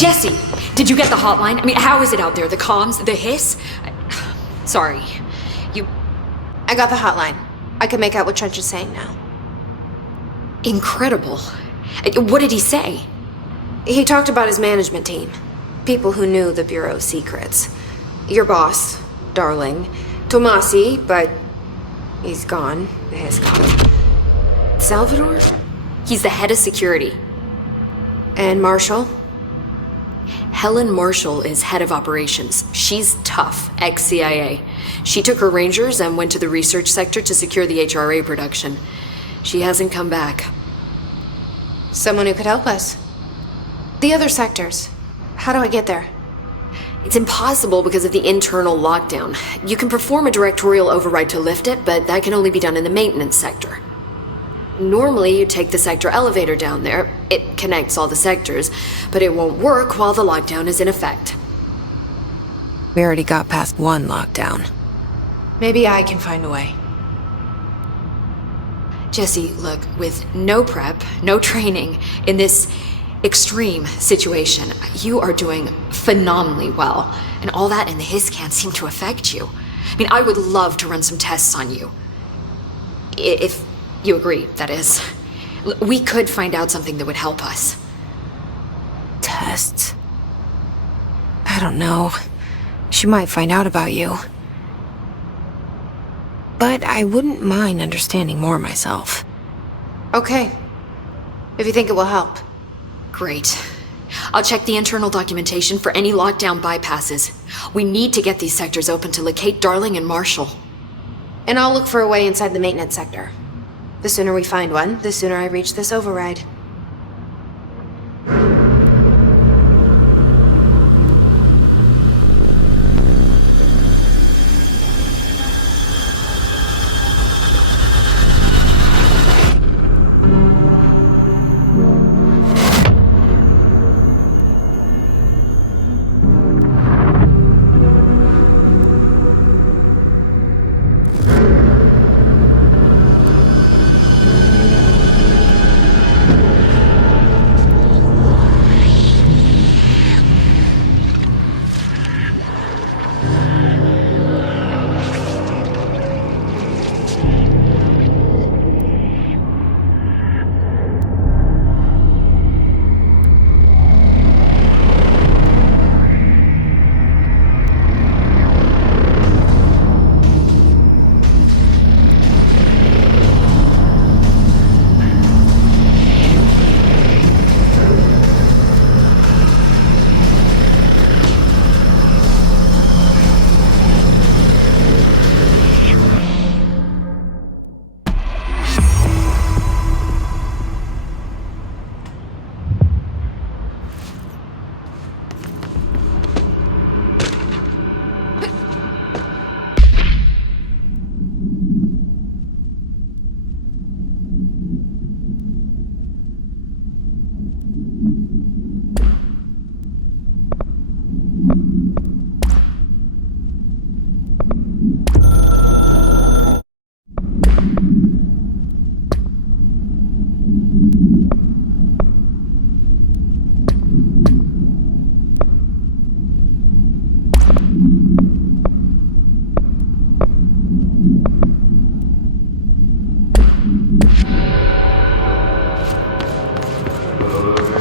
Jesse, did you get the hotline? I mean, how is it out there? The comms, the hiss? Sorry. I got the hotline. I can make out what Trench is saying now. Incredible. What did he say? He talked about his management team. People who knew the Bureau's secrets. Your boss, Darling. Tomasi, but he's gone. The hiss got him. Salvador? He's the head of security. And Marshall? Helen Marshall is head of operations. She's tough, ex-CIA. She took her rangers and went to the research sector to secure the HRA production. She hasn't come back. Someone who could help us. The other sectors. How do I get there? It's impossible because of the internal lockdown. You can perform a directorial override to lift it, but that can only be done in the maintenance sector. Normally, you take the sector elevator down there. It connects all the sectors, but it won't work while the lockdown is in effect. We already got past one lockdown. Maybe I can find a way. Jesse, look, with no prep, no training, in this extreme situation, you are doing phenomenally well. And all that and the hiss can't seem to affect you. I mean, I would love to run some tests on you. If you agree, that is. We could find out something that would help us. Tests? I don't know. She might find out about you. But I wouldn't mind understanding more myself. Okay. If you think it will help. Great. I'll check the internal documentation for any lockdown bypasses. We need to get these sectors open to locate Darling and Marshall. And I'll look for a way inside the maintenance sector. The sooner we find one, the sooner I reach this override.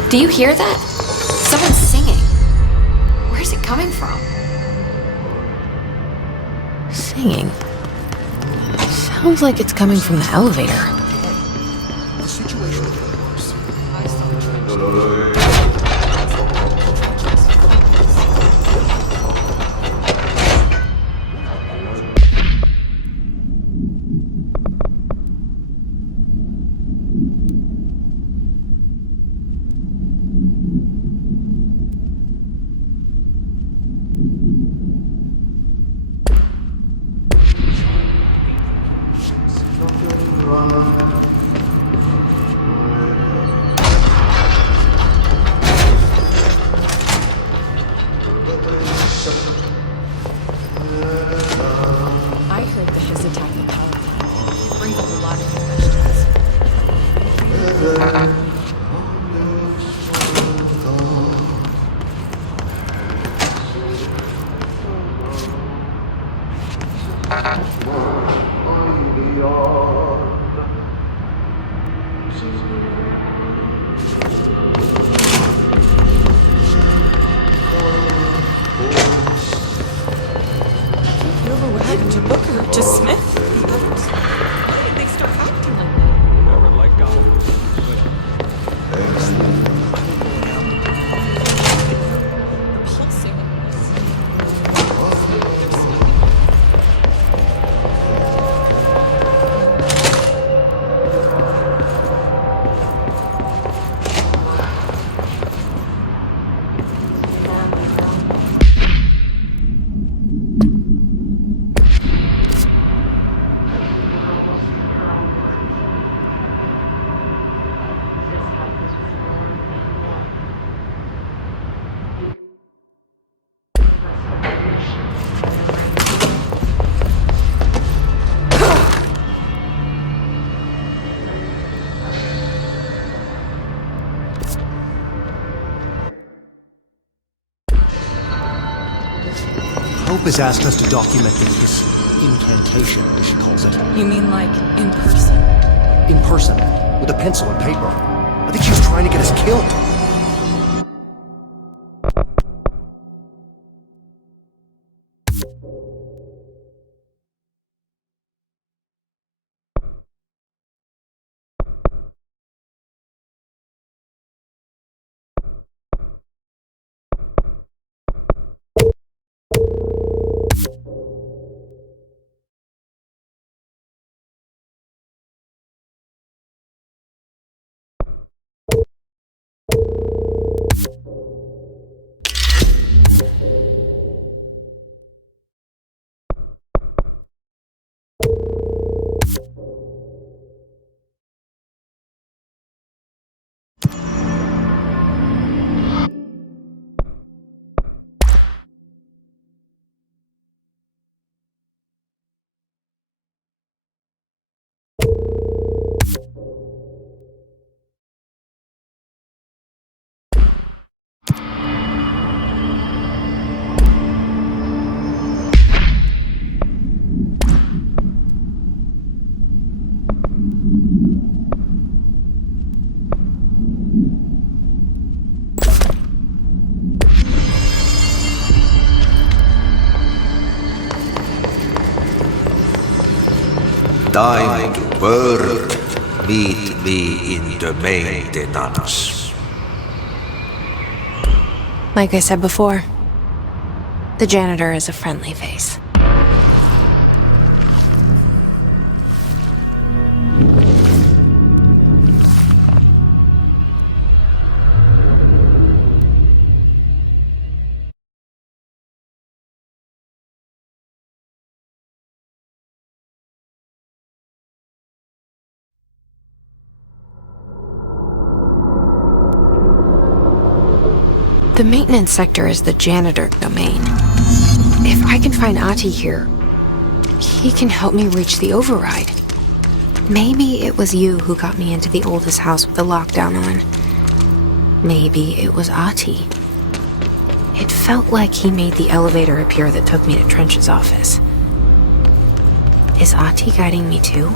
Do you hear that? Someone's singing. Where's it coming from? Singing? Sounds like it's coming from the elevator. The situation is worse. What happened to Booker? To Smith? Why did they start acting like that? Never let go. Pulsing. Hope has asked us to document this incantation, as she calls it. You mean like in person? In person, with a pencil and paper. I think she's trying to get us killed. Time to work. Meet me in the maintenance. Like I said before, the janitor is a friendly face. The maintenance sector is the janitor domain. If I can find AHTI here, he can help me reach the override. Maybe it was you who got me into the oldest house with the lockdown on. Maybe it was AHTI. It felt like he made the elevator appear that took me to Trench's office. Is AHTI guiding me too?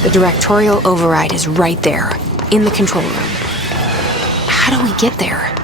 The directorial override is right there, in the control room. How do we get there?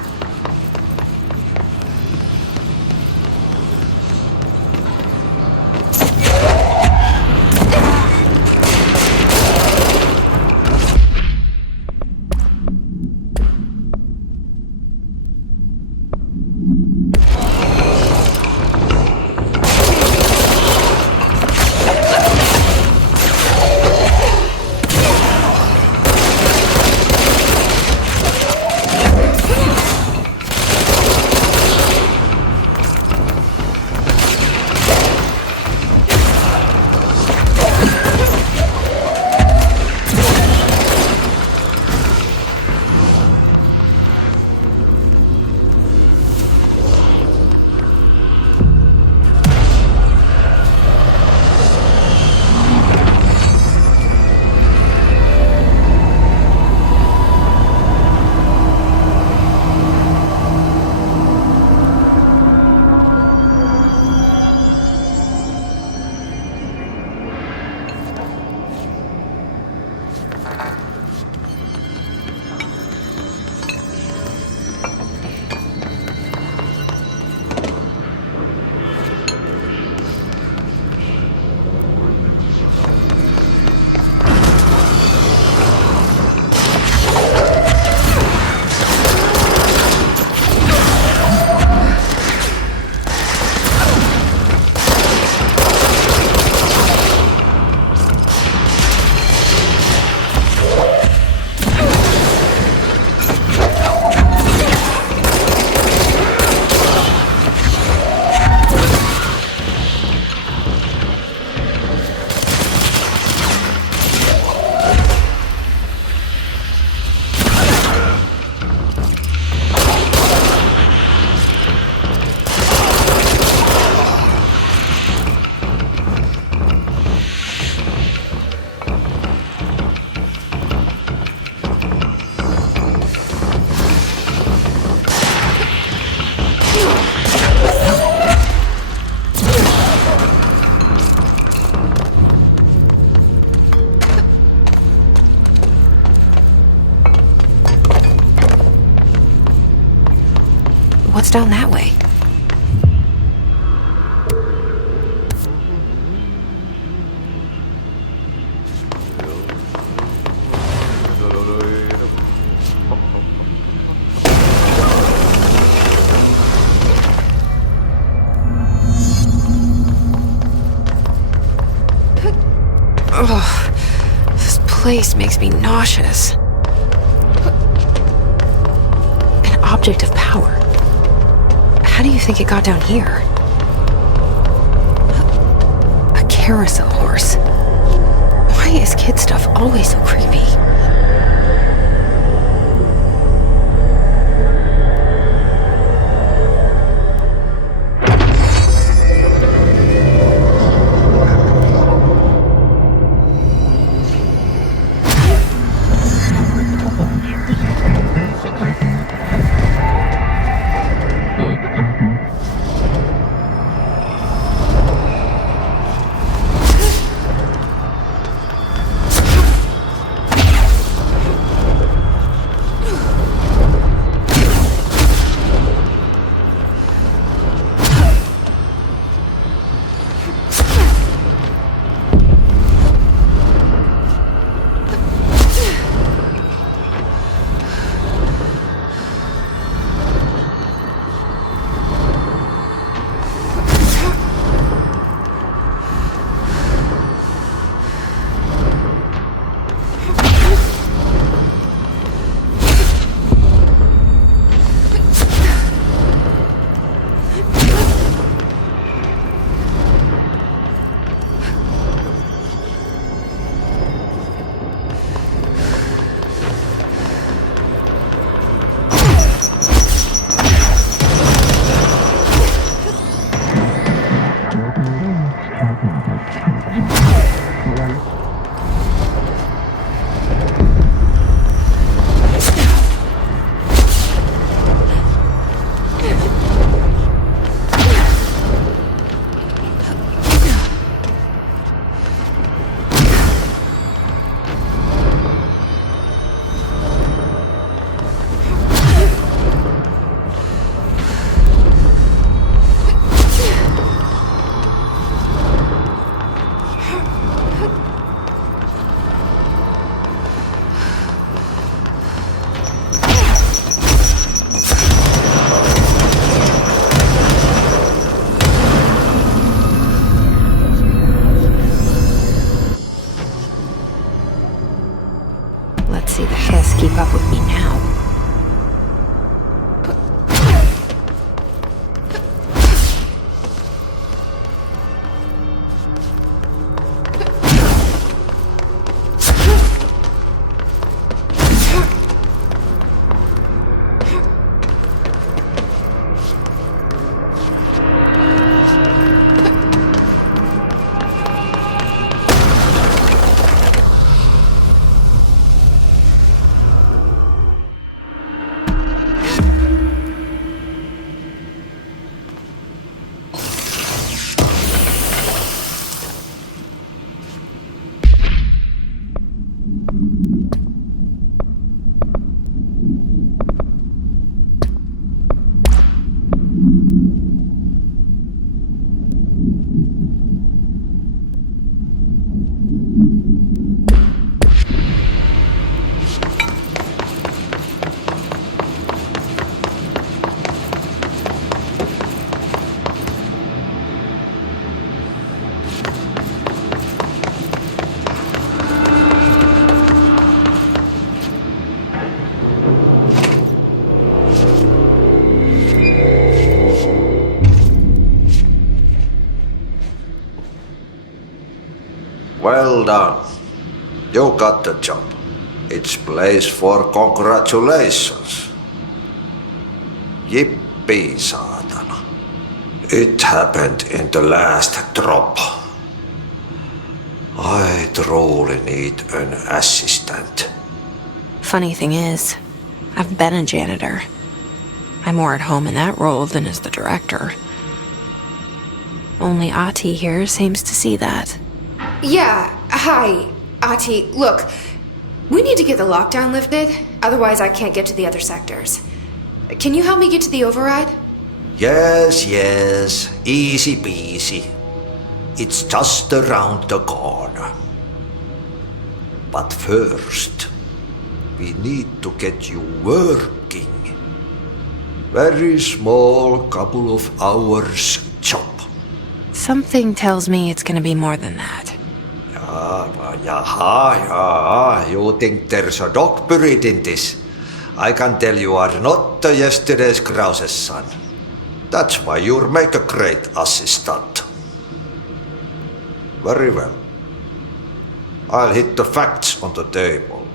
What's down that way? This place makes me nauseous. An object of power. How do you think it got down here? A carousel horse. Why is kid stuff always so creepy? Keep up with me now. Well done. You got the job. It's place for congratulations. Yippee, saatana. It happened in the last drop. I truly need an assistant. Funny thing is, I've been a janitor. I'm more at home in that role than as the director. Only AHTI here seems to see that. Yeah, hi, AHTI. Look, we need to get the lockdown lifted, otherwise I can't get to the other sectors. Can you help me get to the override? Yes, easy peasy. It's just around the corner. But first, we need to get you working. Very small, couple of hours job. Something tells me it's gonna be more than that. Yeah. You think there's a dog buried in this? I can tell you are not yesterday's Krause's son. That's why you'll make a great assistant. Very well. I'll hit the facts on the table.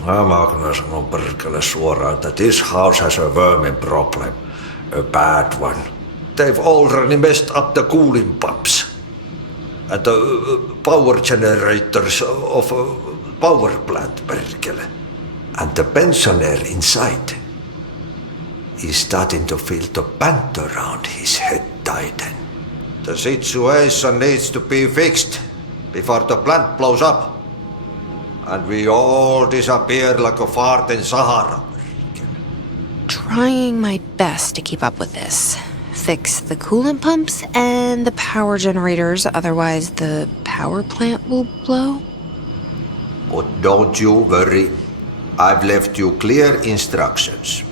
Mä kyllä sanon perkele suoraan, that this house has a vermin problem. A bad one. They've already messed up the cooling pumps. And the power generators of a power plant, perkele. And the pensioner inside is starting to feel the band around his head tighten. The situation needs to be fixed before the plant blows up. And we all disappear like a fart in Sahara. Trying my best to keep up with this. Fix the coolant pumps and the power generators, otherwise the power plant will blow. But don't you worry. I've left you clear instructions.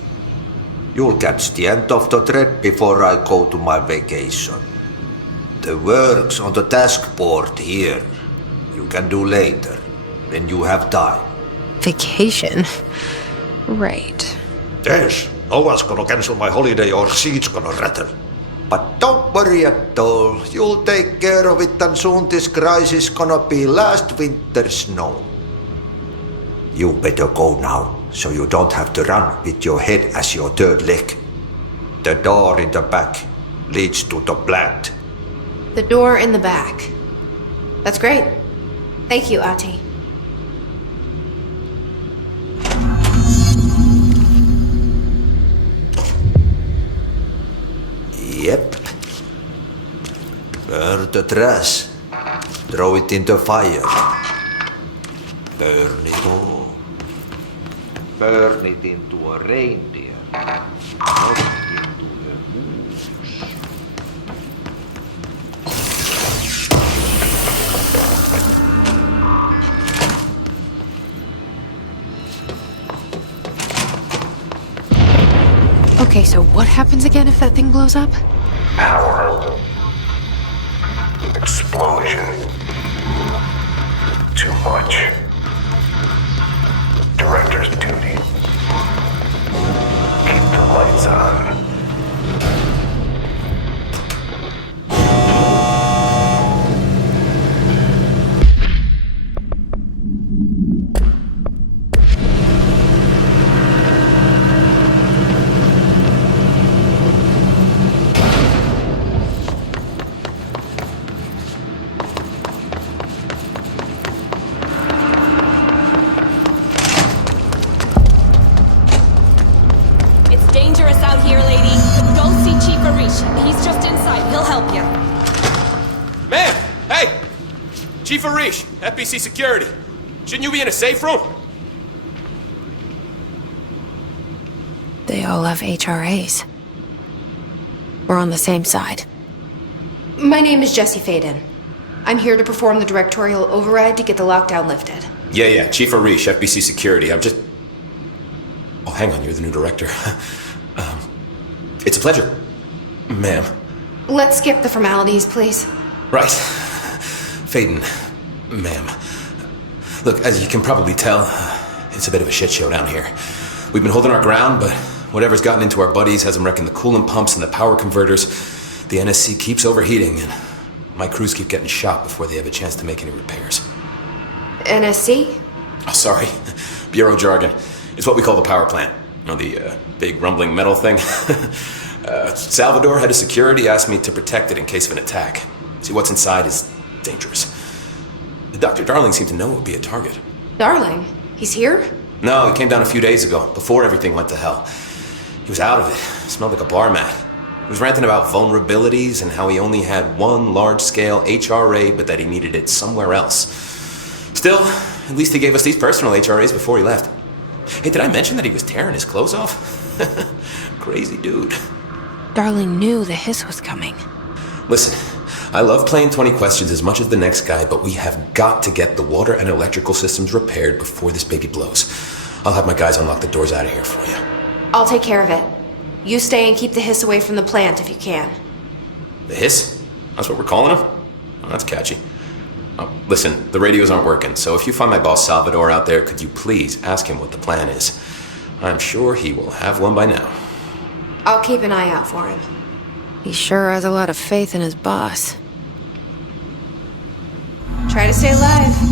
You'll catch the end of the thread before I go to my vacation. The work's on the task board here. You can do later, when you have time. Vacation? Right. Yes, no one's gonna cancel my holiday or seat's gonna rattle. But don't worry at all. You'll take care of it and soon this crisis gonna be last winter's snow. You better go now, so you don't have to run with your head as your third leg. The door in the back leads to the plant. The door in the back. That's great. Thank you, AHTI. Yep. Burn the trash. Throw it in the fire. Burn it all. Burn it into a reindeer. Not into a moose. Okay, so what happens again if that thing blows up? Power. Explosion. Too much. Director's duty. Keep the lights on. Chief Arish, FBC Security. Shouldn't you be in a safe room? They all have HRAs. We're on the same side. My name is Jesse Faden. I'm here to perform the directorial override to get the lockdown lifted. Yeah, Chief Arish, FBC Security. I'm just... Oh, hang on, you're the new director. It's a pleasure, ma'am. Let's skip the formalities, please. Right. Faden, ma'am. Look, as you can probably tell, it's a bit of a shit show down here. We've been holding our ground, but whatever's gotten into our buddies has them wrecking the coolant pumps and the power converters. The NSC keeps overheating, and my crews keep getting shot before they have a chance to make any repairs. NSC? Oh, sorry. Bureau jargon. It's what we call the power plant. You know, the big rumbling metal thing? Salvador, head of security, asked me to protect it in case of an attack. See, what's inside is dangerous. Dr. Darling seemed to know it would be a target. Darling? He's here? No, he came down a few days ago, before everything went to hell. He was out of it. Smelled like a bar mat. He was ranting about vulnerabilities and how he only had one large-scale HRA, but that he needed it somewhere else. Still, at least he gave us these personal HRAs before he left. Hey, did I mention that he was tearing his clothes off? Crazy dude. Darling knew the hiss was coming. Listen, I love playing 20 questions as much as the next guy, but we have got to get the water and electrical systems repaired before this baby blows. I'll have my guys unlock the doors out of here for you. I'll take care of it. You stay and keep the hiss away from the plant if you can. The hiss? That's what we're calling him? Oh, that's catchy. Oh, listen, the radios aren't working, so if you find my boss Salvador out there, could you please ask him what the plan is? I'm sure he will have one by now. I'll keep an eye out for him. He sure has a lot of faith in his boss. Try to stay alive.